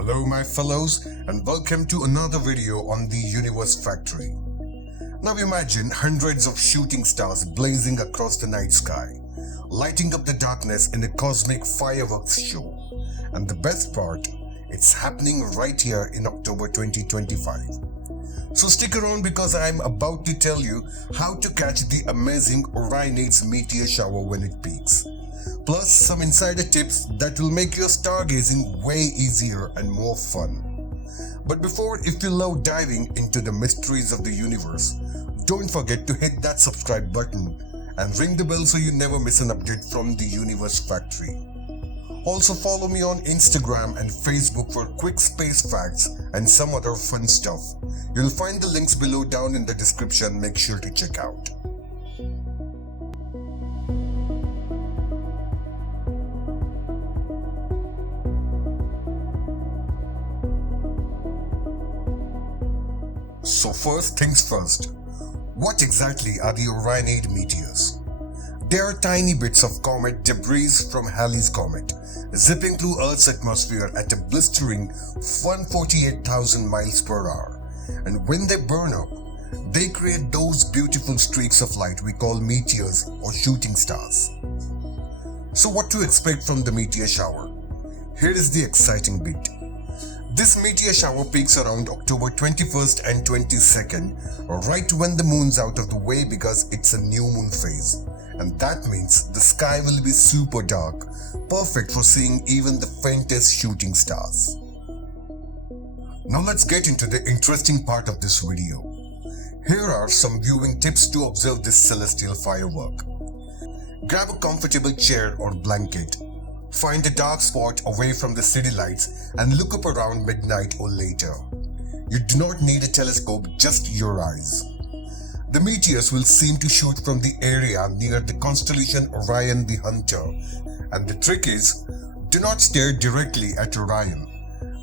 Hello my fellows, and welcome to another video on the Universe Factory. Now imagine hundreds of shooting stars blazing across the night sky, lighting up the darkness in a cosmic fireworks show. And the best part, it's happening right here in October 2025. So stick around because I'm about to tell you how to catch the amazing Orionids meteor shower when it peaks. Plus some insider tips that will make your stargazing way easier and more fun. But before, if you love diving into the mysteries of the universe, don't forget to hit that subscribe button and ring the bell so you never miss an update from the Universe Factory. Also follow me on Instagram and Facebook for quick space facts and some other fun stuff. You'll find the links below down in the description, make sure to check out. So first things first, what exactly are the Orionid meteors? They are tiny bits of comet debris from Halley Comet, zipping through Earth's atmosphere at a blistering 148,000 miles per hour. And when they burn up, they create those beautiful streaks of light we call meteors or shooting stars. So what to expect from the meteor shower? Here is the exciting bit. This meteor shower peaks around October 21st and 22nd, right when the moon's out of the way because it's a new moon phase. And that means the sky will be super dark, perfect for seeing even the faintest shooting stars. Now let's get into the interesting part of this video. Here are some viewing tips to observe this celestial firework. Grab a comfortable chair or blanket. Find a dark spot away from the city lights and look up around midnight or later. You do not need a telescope, just your eyes. The meteors will seem to shoot from the area near the constellation Orion the Hunter. And the trick is, do not stare directly at Orion,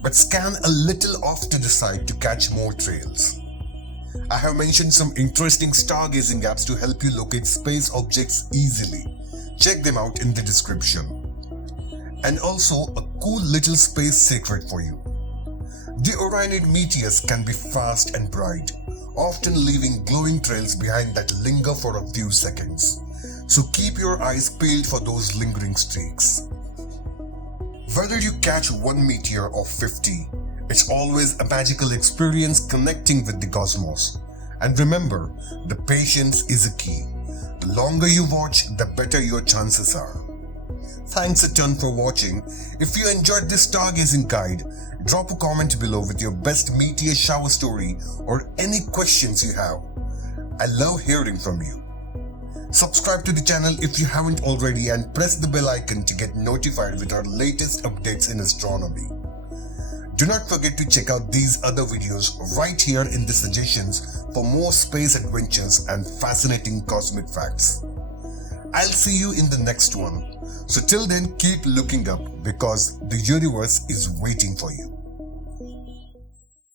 but scan a little off to the side to catch more trails. I have mentioned some interesting stargazing apps to help you locate space objects easily. Check them out in the description. And also a cool little space secret for you. The Orionid meteors can be fast and bright, often leaving glowing trails behind that linger for a few seconds. So keep your eyes peeled for those lingering streaks. Whether you catch one meteor or 50, it's always a magical experience connecting with the cosmos. And remember, the patience is a key. The longer you watch, the better your chances are. Thanks a ton for watching. If you enjoyed this stargazing guide, drop a comment below with your best meteor shower story or any questions you have. I love hearing from you. Subscribe to the channel if you haven't already and press the bell icon to get notified with our latest updates in astronomy. Do not forget to check out these other videos right here in the suggestions for more space adventures and fascinating cosmic facts. I'll see you in the next one. So till then, keep looking up because the universe is waiting for you.